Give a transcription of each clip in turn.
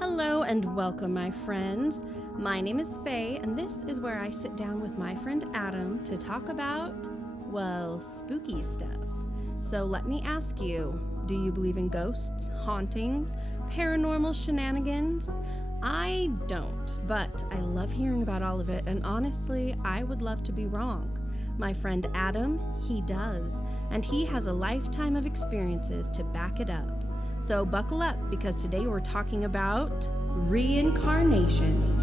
Hello and welcome, my friends. My name is Faye, and this is where I sit down with my friend Adam to talk about, well, spooky stuff. So let me ask you, do you believe in ghosts, hauntings, paranormal shenanigans? I don't, but I love hearing about all of it, and honestly, I would love to be wrong. My friend Adam, he does, and he has a lifetime of experiences to back it up. So buckle up, because today we're talking about reincarnation.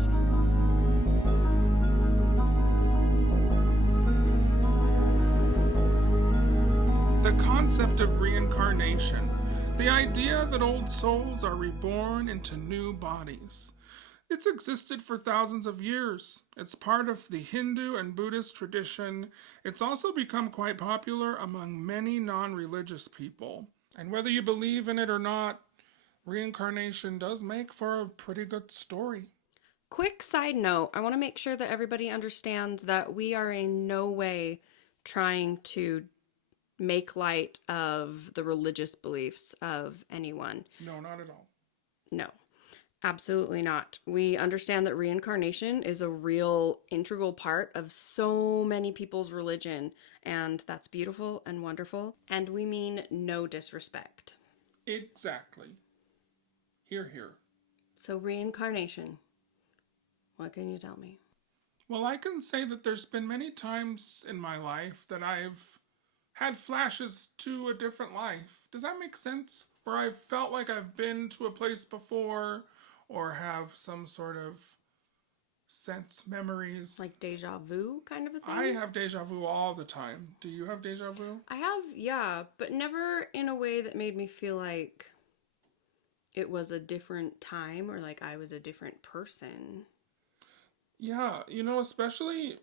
The concept of reincarnation, the idea that old souls are reborn into new bodies. It's existed for thousands of years. It's part of the Hindu and Buddhist tradition. It's also become quite popular among many non-religious people. And whether you believe in it or not, reincarnation does make for a pretty good story. Quick side note, I want to make sure that everybody understands that we are in no way trying to make light of the religious beliefs of anyone. No, not at all. No, absolutely not. We understand that reincarnation is a real integral part of so many people's religion, and that's beautiful and wonderful, and we mean no disrespect. Exactly. Hear, hear. So reincarnation, what can you tell me? Well, I can say that there's been many times in my life that I've had flashes to a different life. Does that make sense? Where I've felt like I've been to a place before or have some sort of sense memories. Like deja vu kind of a thing? I have deja vu all the time. Do you have deja vu? I have, yeah, but never in a way that made me feel like it was a different time or like I was a different person. Yeah, especially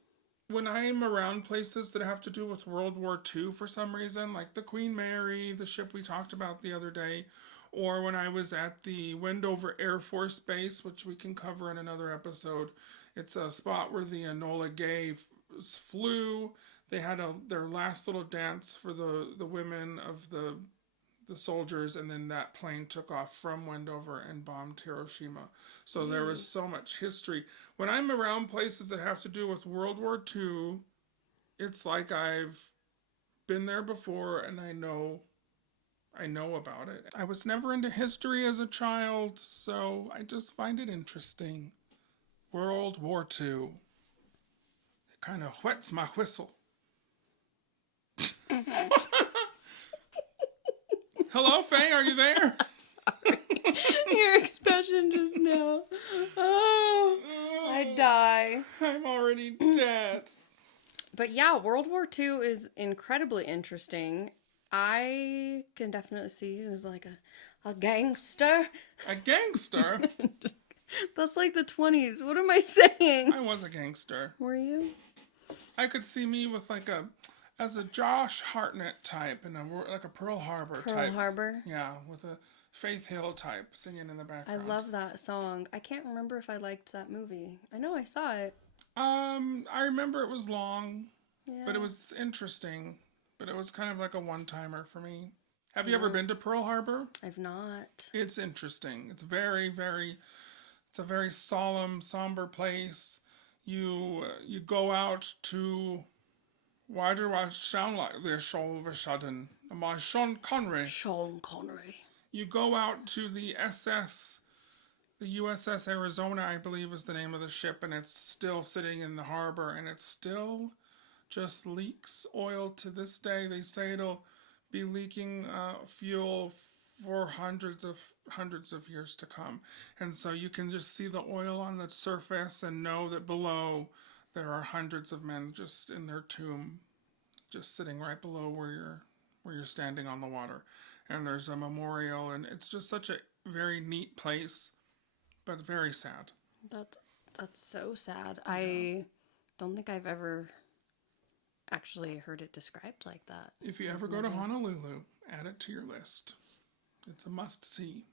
when I'm around places that have to do with World War II for some reason, like the Queen Mary, the ship we talked about the other day, or when I was at the Wendover Air Force Base, which we can cover in another episode. It's a spot where the Enola Gay flew. They had their last little dance for the women of the soldiers, and then that plane took off from Wendover and bombed Hiroshima. So there was so much history. When I'm around places that have to do with World War II, it's like I've been there before and I know about it. I was never into history as a child, so I just find it interesting. World War II. It kind of whets my whistle. Hello, Faye, are you there? Sorry. Your expression just now. Oh, I die. I'm already dead. But yeah, World War II is incredibly interesting. I can definitely see you as like a gangster. A gangster? That's like the 20s. What am I saying? I was a gangster. Were you? I could see me with as a Josh Hartnett type and like a Pearl Harbor type. Pearl Harbor? Yeah, with a Faith Hill type singing in the background. I love that song. I can't remember if I liked that movie. I know I saw it. I remember it was long, Yeah. but it was interesting. But it was kind of like a one-timer for me. Have you ever been to Pearl Harbor? I've not. It's interesting. It's it's a very solemn, somber place. You go out to. Why do I sound like this all of a sudden? Am I Sean Connery? Sean Connery. You go out to the USS Arizona, I believe is the name of the ship, and it's still sitting in the harbor, and it still just leaks oil to this day. They say it'll be leaking fuel for hundreds of years to come. And so you can just see the oil on the surface and know that below there are hundreds of men just in their tomb, just sitting right below where you're standing on the water. And there's a memorial, and it's just such a very neat place, but very sad. That's so sad. Yeah. I don't think I've ever actually heard it described like that. If you ever go to Honolulu, add it to your list. It's a must-see.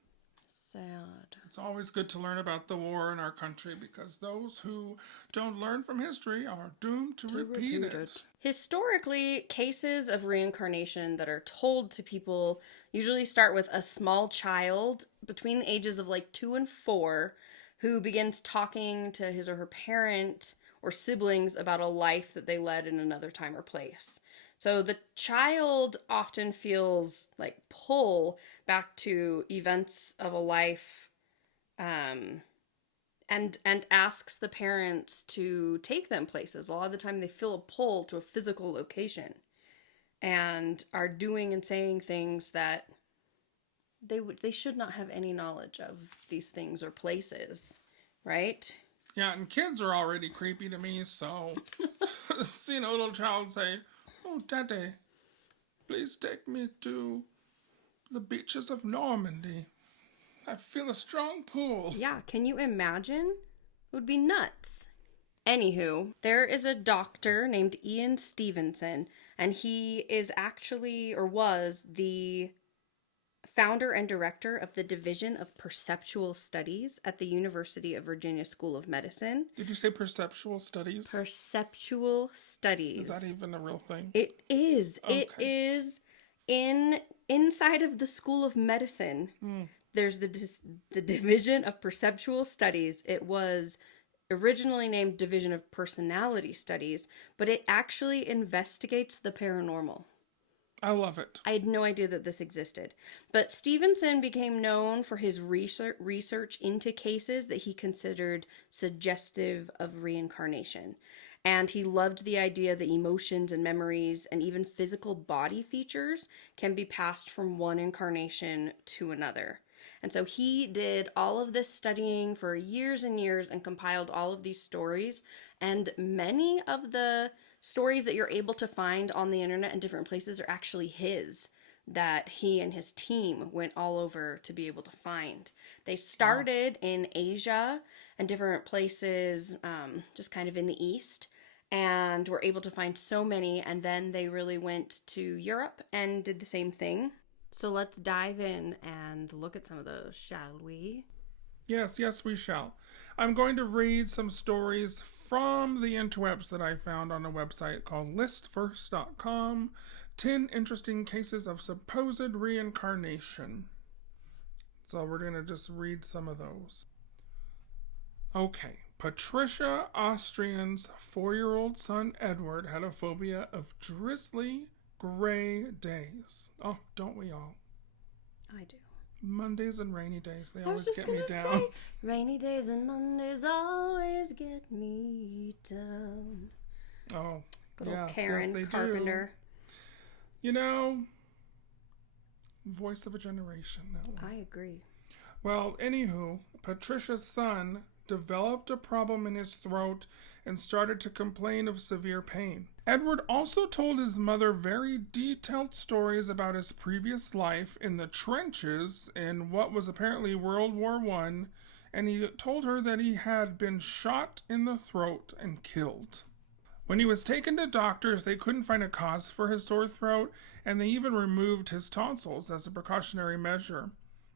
Sad. It's always good to learn about the war in our country because those who don't learn from history are doomed to repeat it. Historically, cases of reincarnation that are told to people usually start with a small child between the ages of like 2 and 4 who begins talking to his or her parent or siblings about a life that they led in another time or place. So the child often feels like pull back to events of a life, and asks the parents to take them places. A lot of the time they feel a pull to a physical location and are doing and saying things that they should not have any knowledge of these things or places, right? Yeah, and kids are already creepy to me, so seeing a little child say, "Oh, Daddy, please take me to the beaches of Normandy. I feel a strong pull." Yeah, can you imagine? It would be nuts. Anywho, there is a doctor named Ian Stevenson, and he is actually, or was, the founder and director of the Division of Perceptual Studies at the University of Virginia School of Medicine. Did you say perceptual studies? Perceptual Studies. Is that even a real thing? It is. Okay. It is inside of the School of Medicine. There's the Division of Perceptual Studies. It was originally named Division of Personality Studies, but it actually investigates the paranormal. I love it. I had no idea that this existed. But Stevenson became known for his research into cases that he considered suggestive of reincarnation. And he loved the idea that emotions and memories and even physical body features can be passed from one incarnation to another. And so he did all of this studying for years and years and compiled all of these stories. And many of the stories that you're able to find on the internet in different places are actually his, that he and his team went all over to be able to find. They started in Asia and different places, just kind of in the East, and were able to find so many. And then they really went to Europe and did the same thing. So let's dive in and look at some of those, shall we? Yes, we shall. I'm going to read some stories from the interwebs that I found on a website called listverse.com. 10 interesting cases of supposed reincarnation. So we're going to just read some of those. Okay. Patricia Austrian's 4-year-old son Edward had a phobia of drizzly gray days. Oh, don't we all? I do. Mondays and rainy days, they always get me down. Say, rainy days and Mondays always get me down. Oh, good old Karen yes, Carpenter. Do. You know, voice of a generation, that one. I agree. Well, anywho, Patricia's son developed a problem in his throat and started to complain of severe pain. Edward also told his mother very detailed stories about his previous life in the trenches in what was apparently World War I, and he told her that he had been shot in the throat and killed. When he was taken to doctors, they couldn't find a cause for his sore throat, and they even removed his tonsils as a precautionary measure.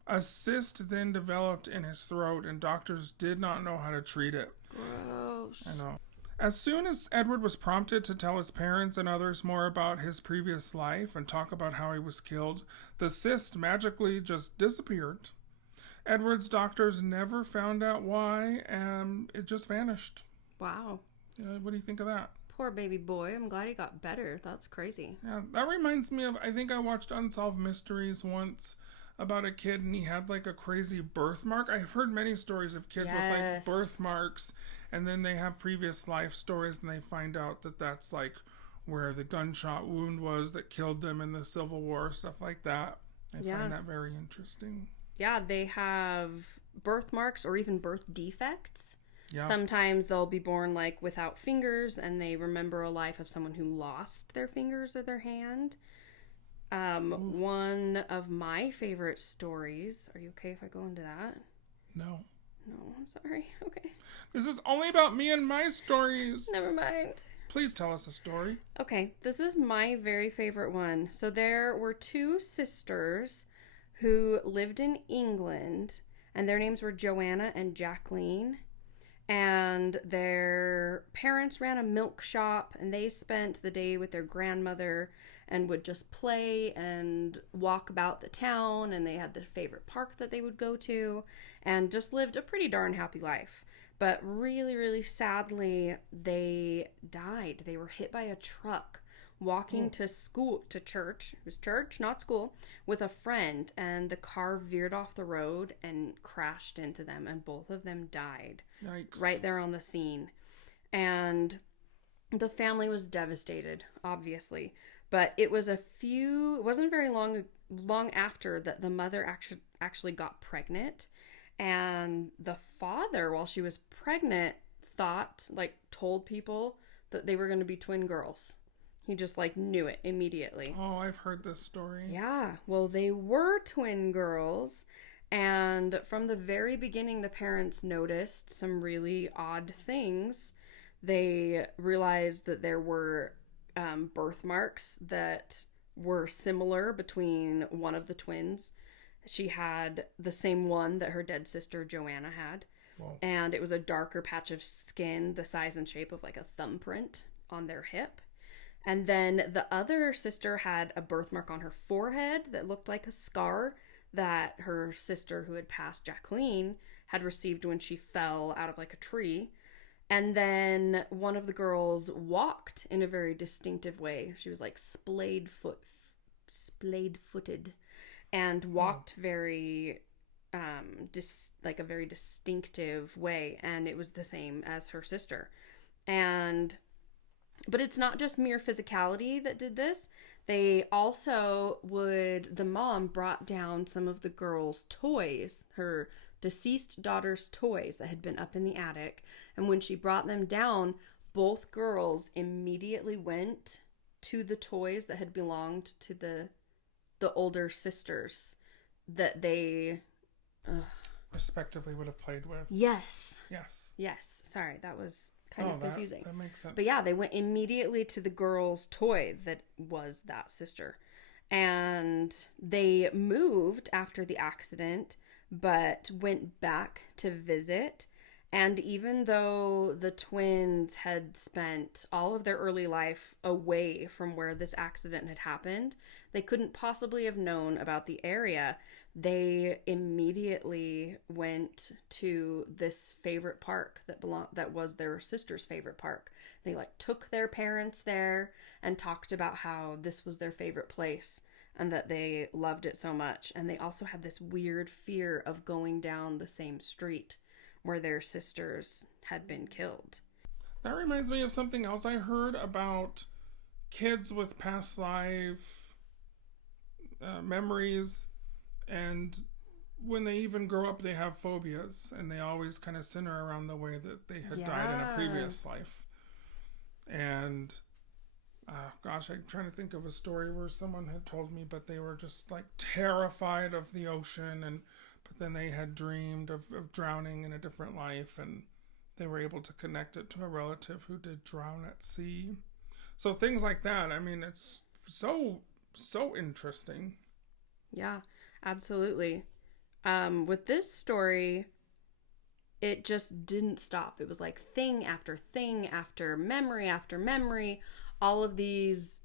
A cyst then developed in his throat, and doctors did not know how to treat it. Gross. I know. As soon as Edward was prompted to tell his parents and others more about his previous life and talk about how he was killed, the cyst magically just disappeared. Edward's doctors never found out why, and it just vanished. Wow. What do you think of that? Poor baby boy. I'm glad he got better. That's crazy. Yeah, that reminds me of, I think I watched Unsolved Mysteries once about a kid, and he had like a crazy birthmark. I've heard many stories of kids with like birthmarks, and then they have previous life stories, and they find out that that's like where the gunshot wound was that killed them in the Civil War, stuff like that. I find that very interesting. Yeah, they have birthmarks or even birth defects. Yeah. Sometimes they'll be born like without fingers, and they remember a life of someone who lost their fingers or their hand. One of my favorite stories. Are you okay if I go into that? No, I'm sorry. Okay. This is only about me and my stories. Never mind. Please tell us a story. Okay, this is my very favorite one. So there were 2 sisters who lived in England, and their names were Joanna and Jacqueline. And their parents ran a milk shop, and they spent the day with their grandmother and would just play and walk about the town. And they had their favorite park that they would go to and just lived a pretty darn happy life. But really, really sadly, they died. They were hit by a truck walking to church. It was church, not school, with a friend. And the car veered off the road and crashed into them. And both of them died. Yikes. Right there on the scene. And the family was devastated, obviously. But it wasn't very long after that the mother actually got pregnant. And the father, while she was pregnant, told people that they were going to be twin girls. He just knew it immediately. Oh, I've heard this story. Yeah. Well, they were twin girls. And from the very beginning, the parents noticed some really odd things. They realized that there were birthmarks that were similar between one of the twins. She had the same one that her dead sister Joanna had. Whoa. And it was a darker patch of skin the size and shape of a thumbprint on their hip. And then the other sister had a birthmark on her forehead that looked like a scar that her sister who had passed, Jacqueline, had received when she fell out of a tree. And then one of the girls walked in a very distinctive way. She was splayed-footed and walked very a very distinctive way, and it was the same as her sister. But it's not just mere physicality that did this. They also the mom brought down some of the girls' toys, her deceased daughter's toys that had been up in the attic. And when she brought them down, both girls immediately went to the toys that had belonged to the older sisters that they respectively would have played with. Yes. Yes. Yes. Sorry, that was kind of confusing. That makes sense. But yeah, they went immediately to the girl's toy that was that sister. And they moved after the accident, but went back to visit. And even though the twins had spent all of their early life away from where this accident had happened, they couldn't possibly have known about the area. They immediately went to this favorite park that was their sister's favorite park. They took their parents there and talked about how this was their favorite place and that they loved it so much. And they also had this weird fear of going down the same street where their sisters had been killed. That reminds me of something else I heard about kids with past life memories, and when they even grow up they have phobias, and they always kind of center around the way that they had died in a previous life. And I'm trying to think of a story where someone had told me, but they were just terrified of the ocean, but then they had dreamed of drowning in a different life, and they were able to connect it to a relative who did drown at sea. So things like that. I mean, it's so interesting. Yeah, absolutely. With this story, it just didn't stop. It was thing after thing after memory, all of these,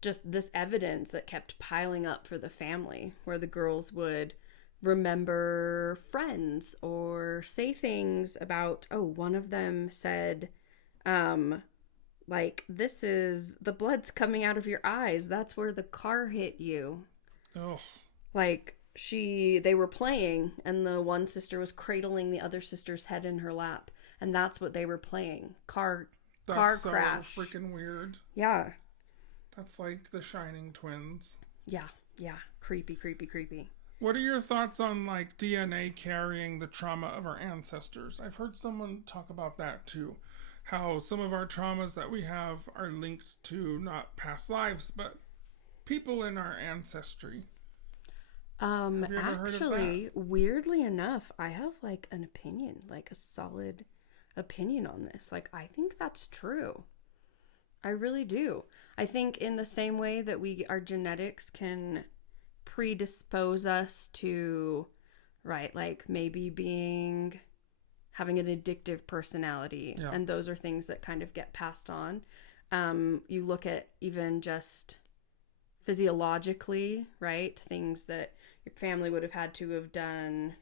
just this evidence that kept piling up for the family, where the girls would remember friends or say things about, one of them said, this is, the blood's coming out of your eyes. That's where the car hit you. Oh. They were playing, and the one sister was cradling the other sister's head in her lap, and that's what they were playing. Car crash. That's so freaking weird. Yeah. That's like the Shining twins. Yeah. Creepy. What are your thoughts on DNA carrying the trauma of our ancestors? I've heard someone talk about that too. How some of our traumas that we have are linked to not past lives, but people in our ancestry. Have you ever heard of that? Weirdly enough, I have an opinion, a solid opinion on this. I think that's true. I really do. I think in the same way that our genetics can predispose us to right? Like maybe having an addictive personality. Yeah. And those are things that kind of get passed on. You look at even just physiologically, right? Things that your family would have had to have done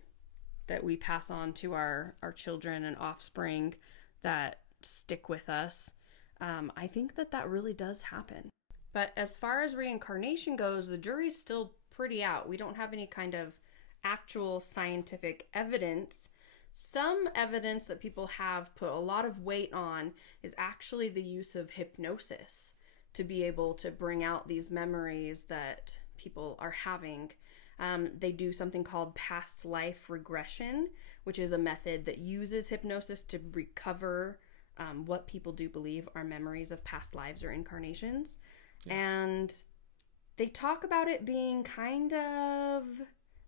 that we pass on to our children and offspring that stick with us. I think that really does happen. But as far as reincarnation goes, the jury's still pretty out. We don't have any kind of actual scientific evidence. Some evidence that people have put a lot of weight on is actually the use of hypnosis to be able to bring out these memories that people are having. They do something called past life regression, which is a method that uses hypnosis to recover what people do believe are memories of past lives or incarnations. Yes. And they talk about it being kind of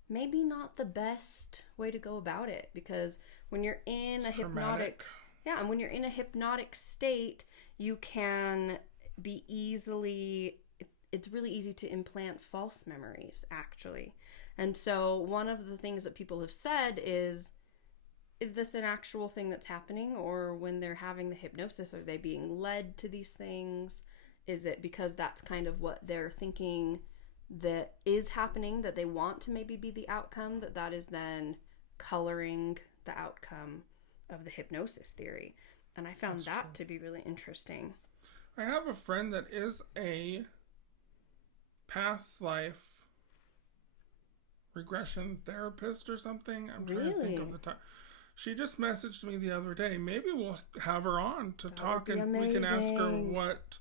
maybe not the best way to go about it, because when you're in a hypnotic, and when you're in a hypnotic state, you can be it's really easy to implant false memories, actually. And so one of the things that people have said is this an actual thing that's happening? Or when they're having the hypnosis, are they being led to these things? Is it because that's kind of what they're thinking that is happening, that they want to maybe be the outcome, that is then coloring the outcome of the hypnosis theory? And I found that to be really interesting. I have a friend that is a past life regression therapist or something. I'm trying to think of the time. She just messaged me the other day. Maybe we'll have her on to talk, and we can ask her what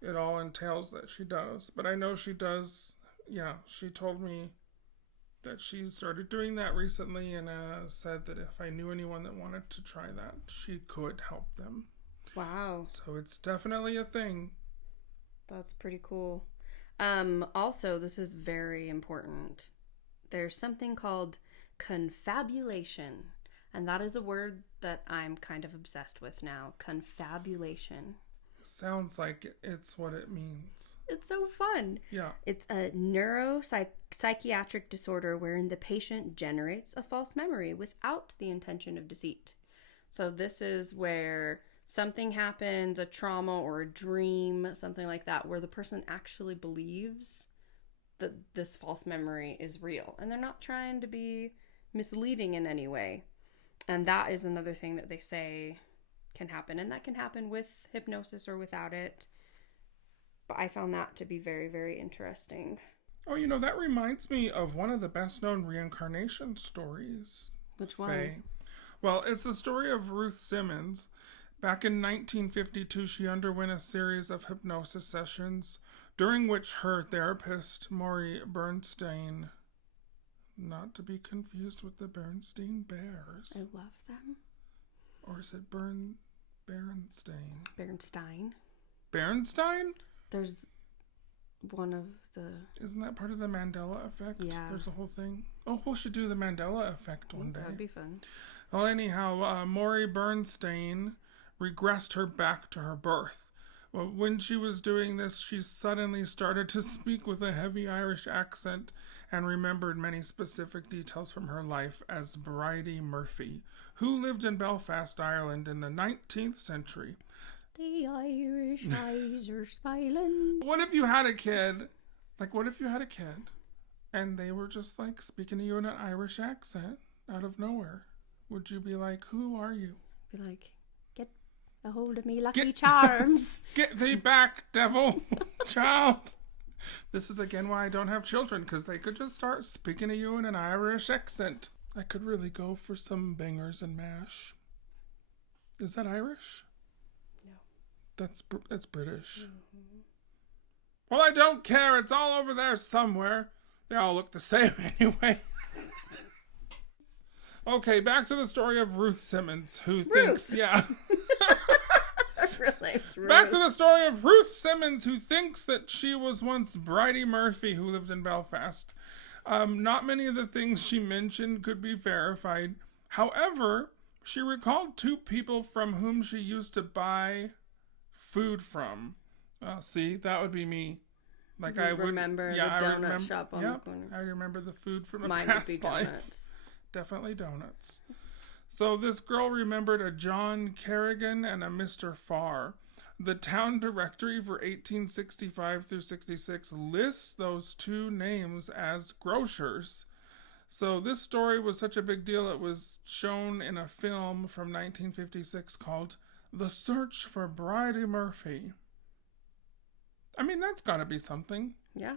it all entails that she does. But I know she does. Yeah, she told me that she started doing that recently, and said that if I knew anyone that wanted to try that, she could help them. Wow. So it's definitely a thing. That's pretty cool. Also, this is very important. There's something called confabulation, and that is a word that I'm kind of obsessed with now. Confabulation. Sounds like it's what it means. It's so fun. Yeah. It's a neuropsychiatric disorder wherein the patient generates a false memory without the intention of deceit. So this is where something happens, a trauma or a dream, something like that, where the person actually believes that this false memory is real. And they're not trying to be misleading in any way. And that is another thing that they say can happen. And that can happen with hypnosis or without it. But I found that to be very, very interesting. Oh, that reminds me of one of the best-known reincarnation stories. Which one? Faye. Well, it's the story of Ruth Simmons. Back in 1952, she underwent a series of hypnosis sessions during which her therapist, Maury Bernstein, not to be confused with the Bernstein Bears. I love them. Or is it Bernstein? Bernstein. Bernstein? There's one of the... Isn't that part of the Mandela effect? Yeah. There's a whole thing. Oh, we should do the Mandela effect one day. That'd be fun. Well, anyhow, Maury Bernstein regressed her back to her birth. Well, when she was doing this, she suddenly started to speak with a heavy Irish accent and remembered many specific details from her life as Bridie Murphy, who lived in Belfast, Ireland in the 19th century. The Irish eyes are smiling. What if you had a kid, and they were just speaking to you in an Irish accent out of nowhere? Would you be like, who are you? Be like, get a hold of me, Lucky Charms. Get thee back, devil, child. This is again why I don't have children, because they could just start speaking to you in an Irish accent. I could really go for some bangers and mash. Is that Irish? No. That's British. Mm-hmm. Well, I don't care. It's all over there somewhere. They all look the same anyway. Okay, back to the story of Ruth Simmons, who thinks... Yeah. Back to the story of Ruth Simmons, who thinks that she was once Bridie Murphy, who lived in Belfast. Not many of the things she mentioned could be verified. However, she recalled two people from whom she used to buy food from. See, that would be me. Like You I would remember the donut shop on the corner. I remember the food from a Mine past would be life. donuts. Definitely donuts. So this girl remembered a John Kerrigan and a Mr. Farr. The town directory for 1865 through 66 lists those two names as grocers. So this story was such a big deal, it was shown in a film from 1956 called The Search for Bridie Murphy. I mean, that's got to be something. Yeah.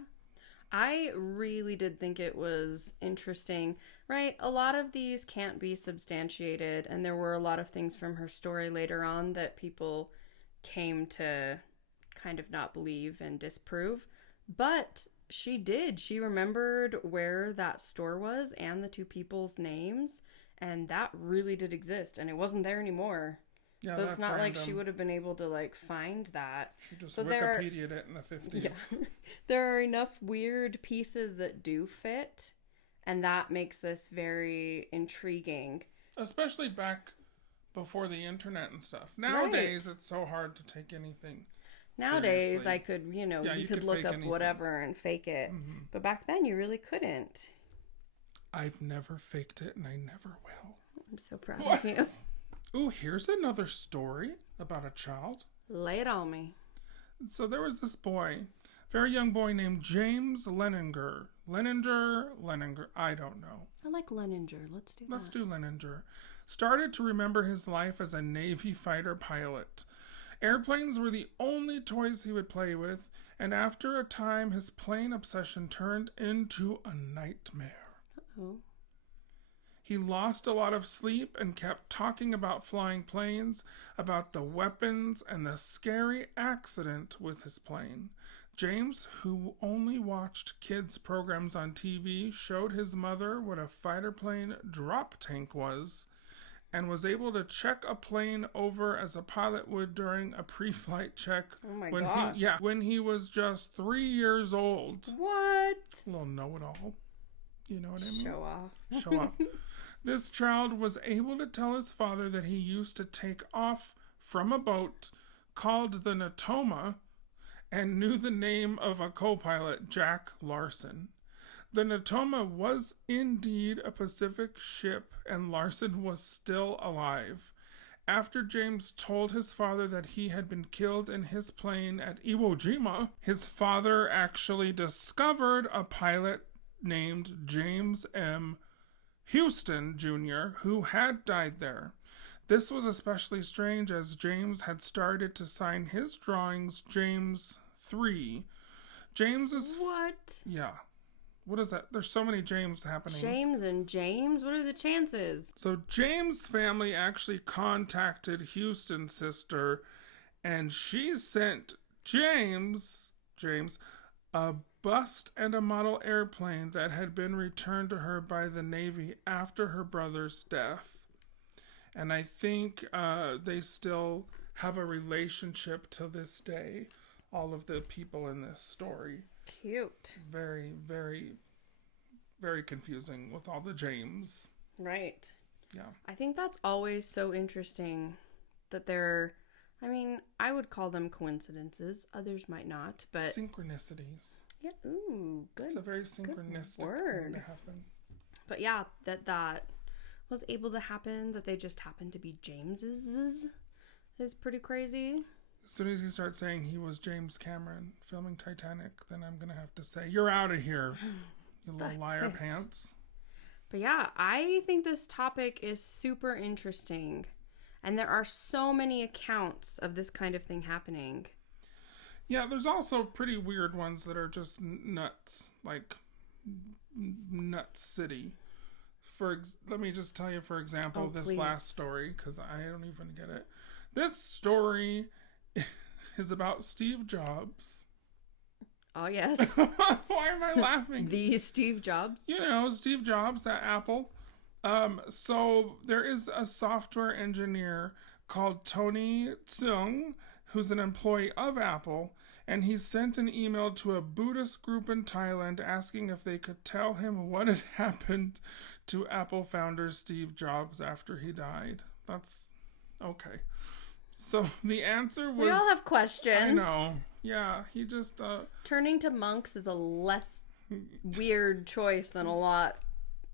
I really did think it was interesting, right? A lot of these can't be substantiated, and there were a lot of things from her story later on that people came to kind of not believe and disprove. But she did. She remembered where that store was and the two people's names, and that really did exist, and it wasn't there anymore. Yeah, so it's not random. like she would have been able to like find that. She just so Wikipedia'd it in the 50s. Yeah. There are enough weird pieces that do fit, and that makes this very intriguing. Especially back before the internet and stuff. Nowadays, Right. It's so hard to take anything Nowadays, seriously. I could, Yeah, you could look fake up anything. whatever and fake it. Mm-hmm. But back then, you really couldn't. I've never faked it, and I never will. I'm so proud of you. Ooh, here's another story about a child. Lay it on me. So there was this boy, very young boy named James Leninger. Leninger, I don't know. I like Leninger. Let's do that. Let's do Leninger. Started to remember his life as a Navy fighter pilot. Airplanes were the only toys he would play with, and after a time his plane obsession turned into a nightmare. Oh. He lost a lot of sleep and kept talking about flying planes, about the weapons, and the scary accident with his plane. James, who only watched kids' programs on TV, showed his mother what a fighter plane drop tank was, and was able to check a plane over as a pilot would during a pre-flight check when he was just 3 years old. What? A little know-it-all. You know what I mean? Show off. Show off. This child was able to tell his father that he used to take off from a boat called the Natoma and knew the name of a co-pilot, Jack Larson. The Natoma was indeed a Pacific ship, and Larson was still alive. After James told his father that he had been killed in his plane at Iwo Jima, his father actually discovered a pilot named James M. Houston Jr., who had died there. This was especially strange as James had started to sign his drawings James 3. James is... What? Yeah. What is that? There's so many James happening. James and James? What are the chances? So James' family actually contacted Houston's sister, and she sent James, a bust and a model airplane that had been returned to her by the Navy after her brother's death. And I think they still have a relationship to this day, all of the people in this story. Cute. Very, very, very confusing with all the James. Right. Yeah. I think that's always so interesting that I would call them coincidences. Others might not, but... Synchronicities. Yeah, ooh, good. It's a very synchronistic thing to happen. But yeah, that was able to happen, that they just happened to be James's, is pretty crazy. As soon as you start saying he was James Cameron filming Titanic, then I'm going to have to say, you're out of here, you little liar pants. But yeah, I think this topic is super interesting. And there are so many accounts of this kind of thing happening. Yeah, there's also pretty weird ones that are just nuts, like Nut City. Let me just tell you, for example, this please. last story, because I don't even get it. This story is about Steve Jobs. Oh, yes. Why am I laughing? The Steve Jobs. You know, Steve Jobs at Apple. So there is a software engineer called Tony Tsung, who's an employee of Apple, and he sent an email to a Buddhist group in Thailand asking if they could tell him what had happened to Apple founder Steve Jobs after he died. That's okay. So the answer was... We all have questions. I know. Yeah, he just... Turning to monks is a less weird choice than a lot.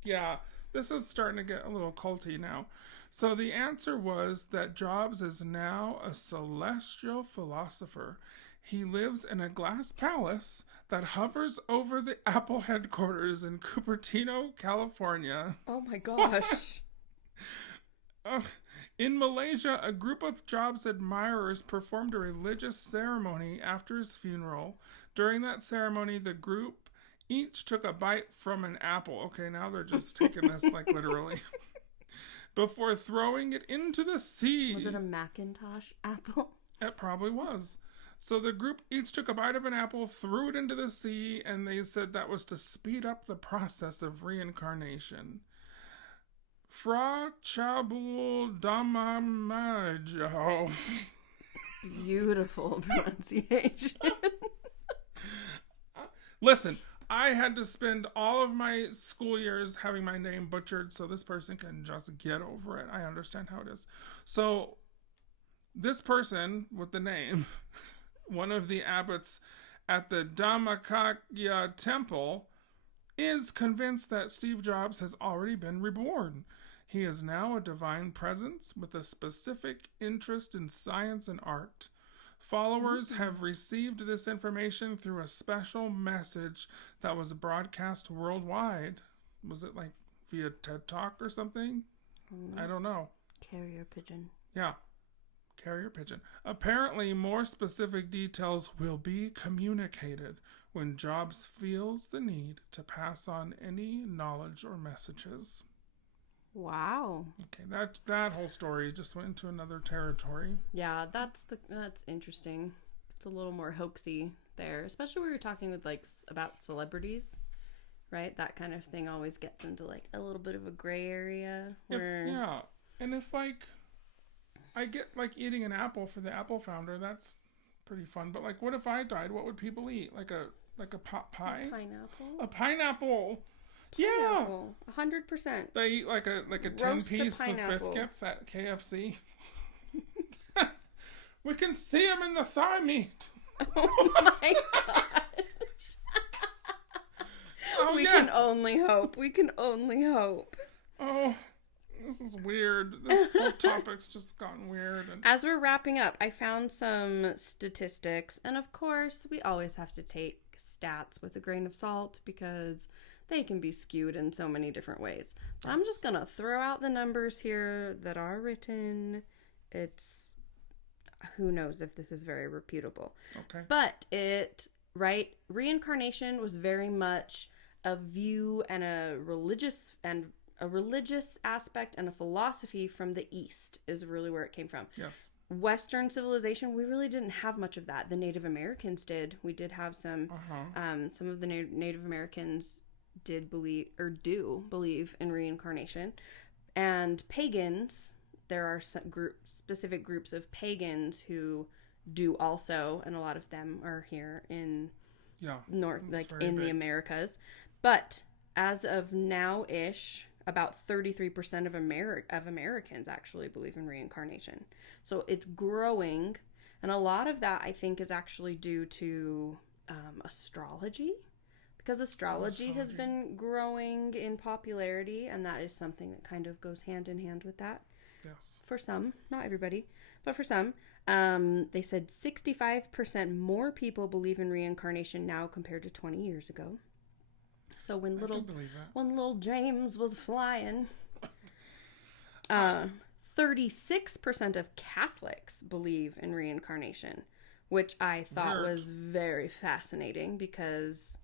Yeah, this is starting to get a little culty now. So the answer was that Jobs is now a celestial philosopher. He lives in a glass palace that hovers over the Apple headquarters in Cupertino, California. Oh my gosh. In Malaysia, a group of Jobs admirers performed a religious ceremony after his funeral. During that ceremony, the group each took a bite from an apple. Okay, now they're just taking this like literally. Before throwing it into the sea. Was it a Macintosh apple? It probably was. So the group each took a bite of an apple, threw it into the sea, and they said that was to speed up the process of reincarnation. Fra Chabul Damamajo. Beautiful pronunciation. Listen, I had to spend all of my school years having my name butchered, so this person can just get over it. I understand how it is. So, this person with the name, one of the abbots at the Dhammakaya temple, is convinced that Steve Jobs has already been reborn. He is now a divine presence with a specific interest in science and art. Followers have received this information through a special message that was broadcast worldwide. Was it like via TED Talk or something? I don't know. Carrier pigeon. Yeah. Carrier pigeon. Apparently, more specific details will be communicated when Jobs feels the need to pass on any knowledge or messages. Wow. Okay, that whole story just went into another territory. Yeah, that's interesting. It's a little more hoaxy there, especially when we were talking with about celebrities, right? That kind of thing always gets into a little bit of a gray area. And if I get eating an apple for the Apple founder, that's pretty fun. But what if I died? What would people eat? Like a pot pie? A pineapple. A pineapple. Pineapple, 100%. They eat like a 10-piece with biscuits at KFC. We can see them in the thigh meat. Oh my gosh. We can only hope. We can only hope. Oh, this is weird. This whole topic's just gotten weird. As we're wrapping up, I found some statistics. And of course, we always have to take stats with a grain of salt because they can be skewed in so many different ways. But I'm just going to throw out the numbers here that are written. It's, who knows if this is very reputable. Okay. But reincarnation was very much a view and a religious aspect and a philosophy from the East is really where it came from. Yes. Western civilization, we really didn't have much of that. The Native Americans did. We did have some of the Native Americans do believe in reincarnation. And pagans, there are some specific groups of pagans who do also, and a lot of them are here in North, in the Americas. But as of now-ish, about 33% of Americans actually believe in reincarnation. So it's growing, and a lot of that I think is actually due to astrology. Because astrology has been growing in popularity, and that is something that kind of goes hand in hand with that. Yes. For some, not everybody, but for some. They said 65% more people believe in reincarnation now compared to 20 years ago. So when little James was flying, 36% of Catholics believe in reincarnation, which I thought was very fascinating because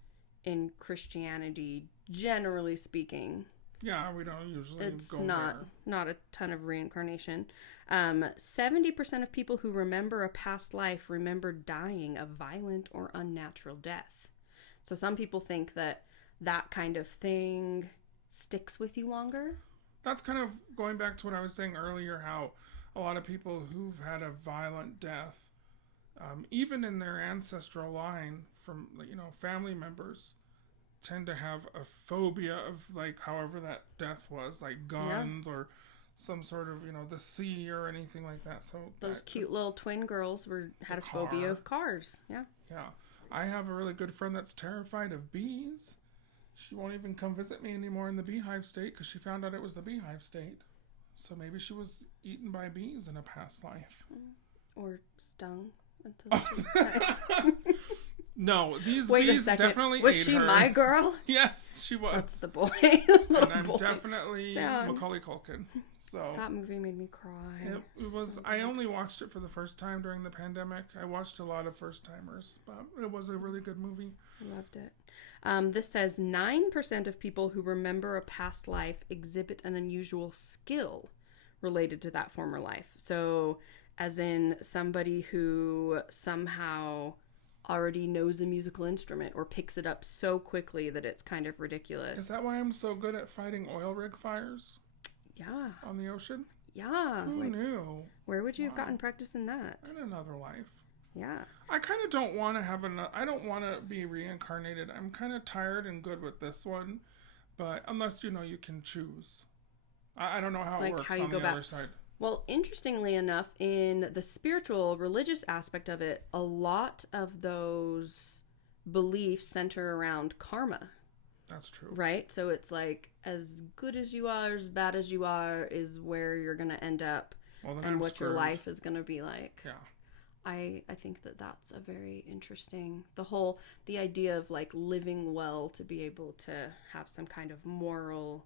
in Christianity, generally speaking, we don't usually go not a ton of reincarnation. 70% of people who remember a past life remember dying a violent or unnatural death. So some people think that kind of thing sticks with you longer. That's kind of going back to what I was saying earlier, how a lot of people who've had a violent death, even in their ancestral line from, family members, tend to have a phobia of, however that death was, guns or, some sort of, the sea or anything like that. So those cute little twin girls had a phobia of cars. Yeah. Yeah. I have a really good friend that's terrified of bees. She won't even come visit me anymore in the beehive state because she found out it was the beehive state. So maybe she was eaten by bees in a past life. Or stung until she No, these Wait bees a second. definitely was ate she her. my girl? Yes, she was. That's the boy. And I'm boy. definitely Sad. Macaulay Culkin. So That movie made me cry. it was. So I only watched it for the first time during the pandemic. I watched a lot of first timers, but it was a really good movie. I loved it. This says 9% of people who remember a past life exhibit an unusual skill related to that former life. So, as in somebody who somehow already knows a musical instrument or picks it up so quickly that it's kind of ridiculous. Is that why I'm so good at fighting oil rig fires? Yeah. On the ocean? Yeah. Who knew? Where would you have gotten practice in that? In another life. Yeah. I kind of don't want to I don't want to be reincarnated. I'm kind of tired and good with this one. But unless, you can choose. I don't know how it works on the other side. Well, interestingly enough, in the spiritual, religious aspect of it, a lot of those beliefs center around karma. That's true. Right? So it's like, as good as you are, as bad as you are, is where you're going to end up. Well, then and what screwed. your life is going to be like. Yeah. I think that's a very interesting, the idea of like living well to be able to have some kind of moral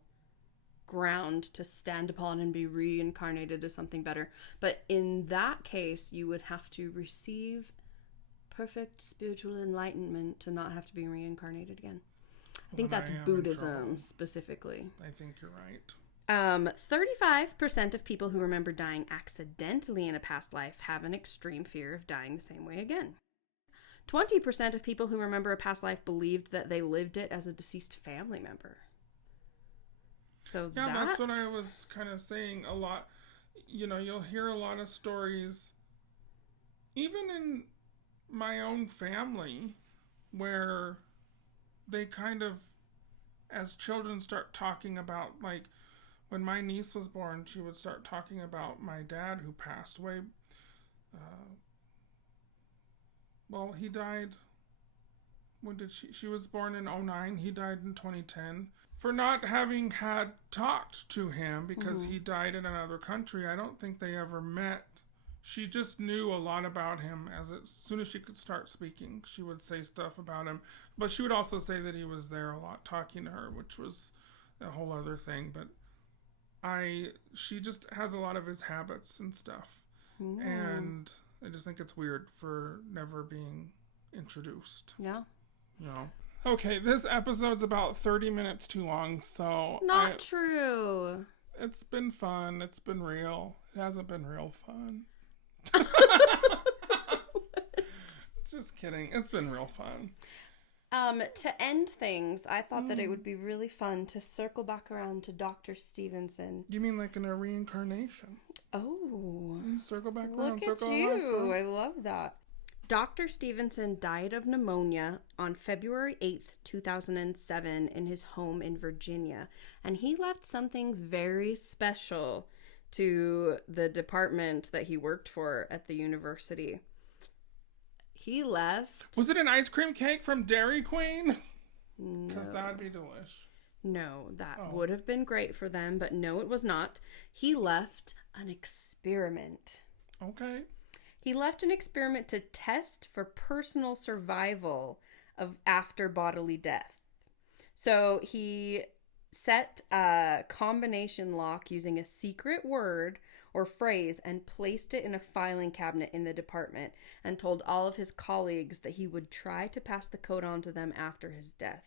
ground to stand upon and be reincarnated as something better. But in that case, you would have to receive perfect spiritual enlightenment to not have to be reincarnated again. I think that's Buddhism specifically. I think you're right. 35% of people who remember dying accidentally in a past life have an extreme fear of dying the same way again. 20% of people who remember a past life believed that they lived it as a deceased family member. So yeah, that's what I was kind of saying a lot. You'll hear a lot of stories, even in my own family, where they kind of, as children, start talking about, like, when my niece was born, she would start talking about my dad who passed away. Well, he died, when did she was born in 2009, he died in 2010. For not having had talked to him because he died in another country, I don't think they ever met. She just knew a lot about him as soon as she could start speaking. She would say stuff about him, but she would also say that he was there a lot talking to her, which was a whole other thing. But she just has a lot of his habits and stuff. And I just think it's weird for never being introduced. Yeah. Okay, this episode's about 30 minutes too long, so... Not true. It's been fun. It's been real. It hasn't been real fun. Just kidding. It's been real fun. To end things, I thought that it would be really fun to circle back around to Dr. Stevenson. You mean like in a reincarnation? Oh. Circle back around. Look at you. I love that. Dr. Stevenson died of pneumonia on February 8th, 2007 in his home in Virginia. And he left something very special to the department that he worked for at the university. He left... Was it an ice cream cake from Dairy Queen? No. Because that would be delish. No, that would have been great for them, but no, it was not. He left an experiment. Okay. He left an experiment to test for personal survival after bodily death. So he set a combination lock using a secret word or phrase and placed it in a filing cabinet in the department and told all of his colleagues that he would try to pass the code on to them after his death.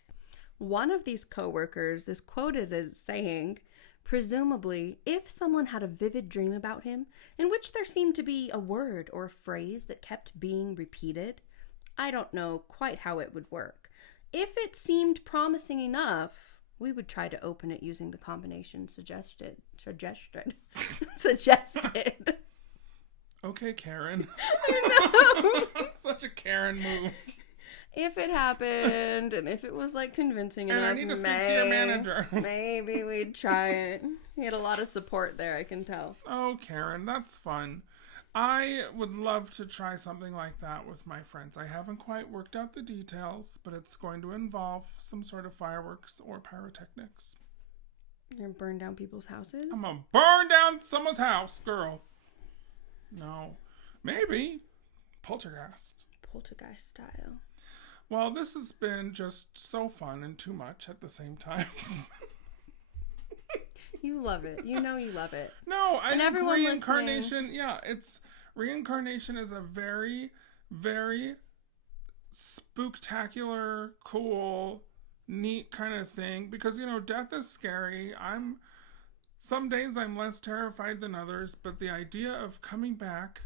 One of these coworkers is quoted as saying, presumably, if someone had a vivid dream about him, in which there seemed to be a word or a phrase that kept being repeated, I don't know quite how it would work. If it seemed promising enough, we would try to open it using the combination suggested. Okay, Karen. I know. Such a Karen move. if it happened and if it was like convincing And enough, I need to speak to your manager. Maybe we'd try it. He had a lot of support there, I can tell. Oh, Karen, that's fun. I would love to try something like that with my friends. I haven't quite worked out the details, but it's going to involve some sort of fireworks or pyrotechnics. You're gonna burn down people's houses? I'm gonna burn down someone's house, girl. No. Maybe. Poltergeist. Poltergeist style. Well, this has been just so fun and too much at the same time. You love it. You know you love it. No, I and think everyone reincarnation, reincarnation is a very, very spooktacular, cool, neat kind of thing because, death is scary. Some days I'm less terrified than others, but the idea of coming back,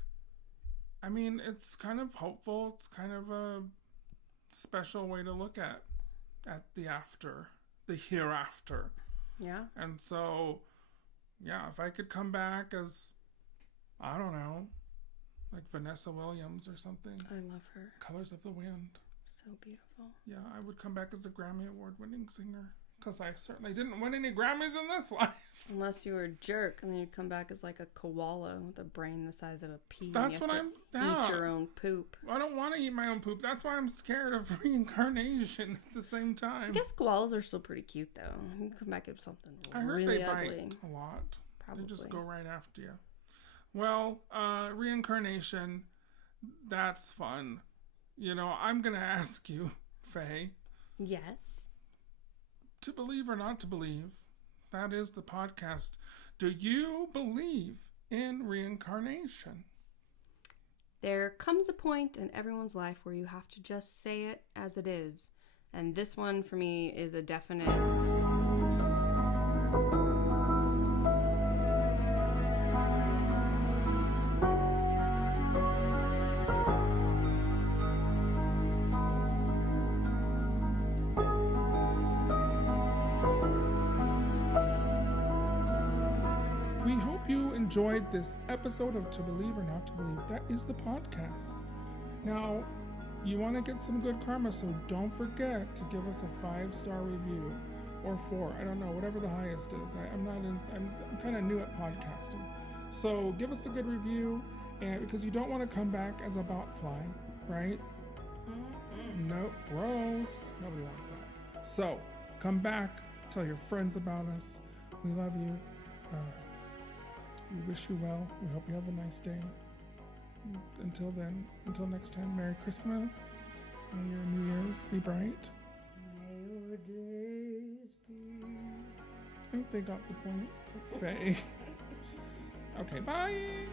it's kind of hopeful. It's kind of a special way to look at the after, the hereafter. Yeah. And so, if I could come back as, I don't know, like Vanessa Williams or something. I love her. Colors of the Wind. So beautiful. Yeah, I would come back as a Grammy Award-winning singer. Because I certainly didn't win any Grammys in this life. Unless you were a jerk, and then you'd come back as like a koala with a brain the size of a pea. That's what eat your own poop. I don't want to eat my own poop. That's why I'm scared of reincarnation at the same time. I guess koalas are still pretty cute, though. You can come back as something really ugly. I heard they bite a lot. Probably. They just go right after you. Well, reincarnation, that's fun. I'm going to ask you, Faye. Yes. To believe or not to believe, that is the podcast. Do you believe in reincarnation? There comes a point in everyone's life where you have to just say it as it is. And this one, for me, is a definite... We hope you enjoyed this episode of To Believe or Not to Believe. That is the podcast. Now, you want to get some good karma, so don't forget to give us a 5-star review or 4. I don't know, whatever the highest is. I'm kind of new at podcasting. So give us a good review, and because you don't want to come back as a botfly, right? Nope, gross. Nobody wants that. So come back, tell your friends about us. We love you. We wish you well. We hope you have a nice day. Until then, until next time, Merry Christmas. May your New Year's be bright. May your days be... I think they got the point. Faye. Okay, bye.